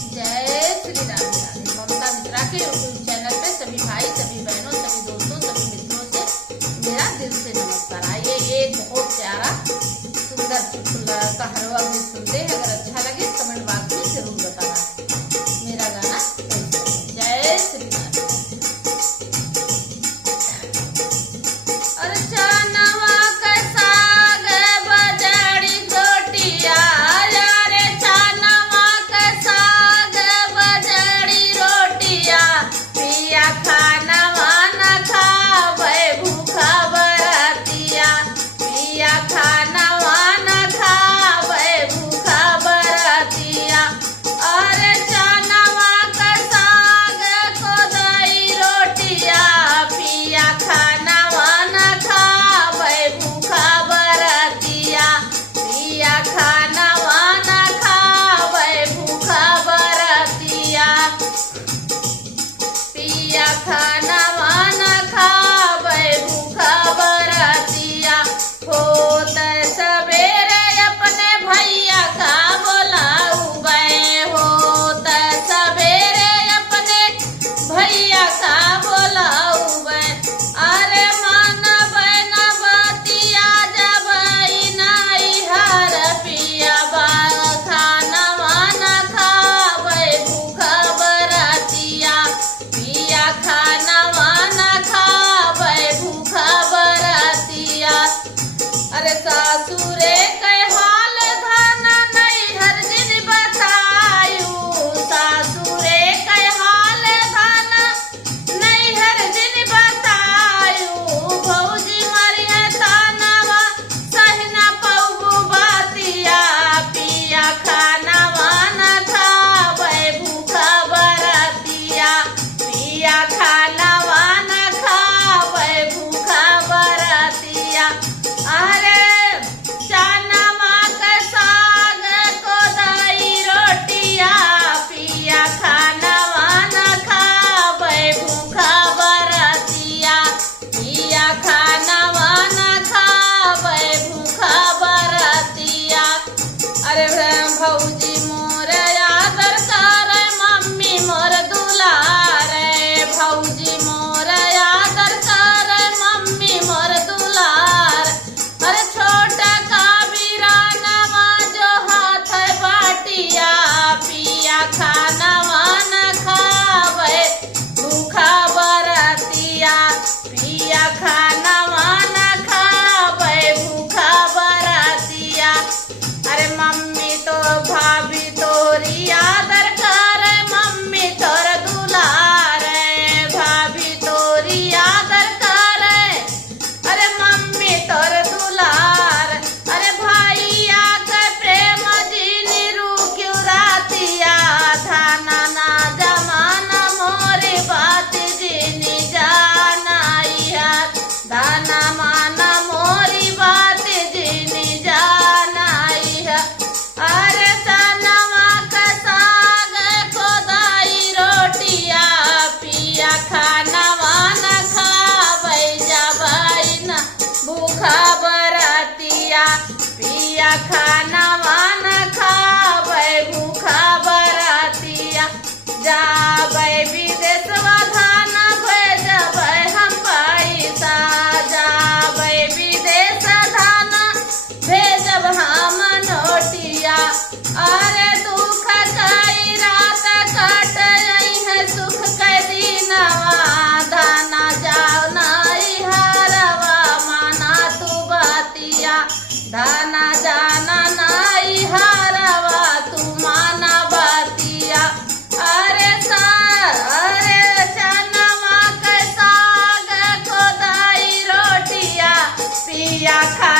जय श्री राम। ममता मित्रा के YouTube channel पे सभी भाई, सभी बहनों, सभी दोस्तों, सभी मित्रों से मेरा दिल से नमस्कार। आइए एक बहुत प्यारा सुंदर चुटकुला का हरवा भी सुनते हैं। अगर अच्छा लगे कमेंट बॉक्स में जरूर बताना। मेरा गाना जय श्री राम। खाना वाना खावे भूखा बरतिया, होत सवेरे अपने भैया का बोलाऊबे, होत सवेरे अपने भैया का बोलाऊबे। अरे मानबे न बतिया जबई नाई हर पिया बा, खाना वाना खावे भूखा बरतिया, पिया खाना वाना खावे भूखा बरतिया। अरे सासुरे के हाल धाना नहीं हर दिन बतायू, सासुरे के हाल धाना नहीं हर दिन बतायू, भौजी मरिया तानवा सहना पऊ बातिया, पिया खाना वाना खावे भूखा बरतिया, पिया खाना वाना खावे भूखा बरतिया। अरे चनवा के साग कोदाई रोटिया, पिया खाना वाना खावे भूखा बरतिया, पिया खाना वाना खावे भूखा बरतिया। अरे भौजी मोर आदर करे मम्मी मोर दुलारे, भौजी मोर आदर करे मम्मी मोर दुलार। अरे छोटा का वीरानवा जो हाथ बाटिया, पिया खाना वाना खावे भूखा बरतिया, पिया खाना वाना खावे भूखा बरतिया। अरे मम्मी तो भाभी तोरी आदर करे मम्मी तोर दुलारे, भाभी तोरी आदर करे अरे मम्मी तोर दुलार। अरे भैया के प्रेम जीनी रू क्यों रातिया, धाना ना जमाना मोरी बात जीनी जाना यार, धाना माना मोरी बात जीनी जाना यार। अरे चनवा के साग कोदाई रोटिया, पिया खाना वाना खावे जबई न भूखा बरतिया, पिया खाना वाना खावे भूखा बरतिया। जाबे विदेशवा धाना भेजबे हम पैसा, जाबे विदेश धाना भेजब हम नोटिया। अरे दुख कई रात कट है सुख के दिनवा, धाना जाओ नाई हरवा माना तू बतिया, धाना जाना नाई हरवा तू माना बतिया। अरे अरे चनवा के साग कोदाई रोटिया, पिया खा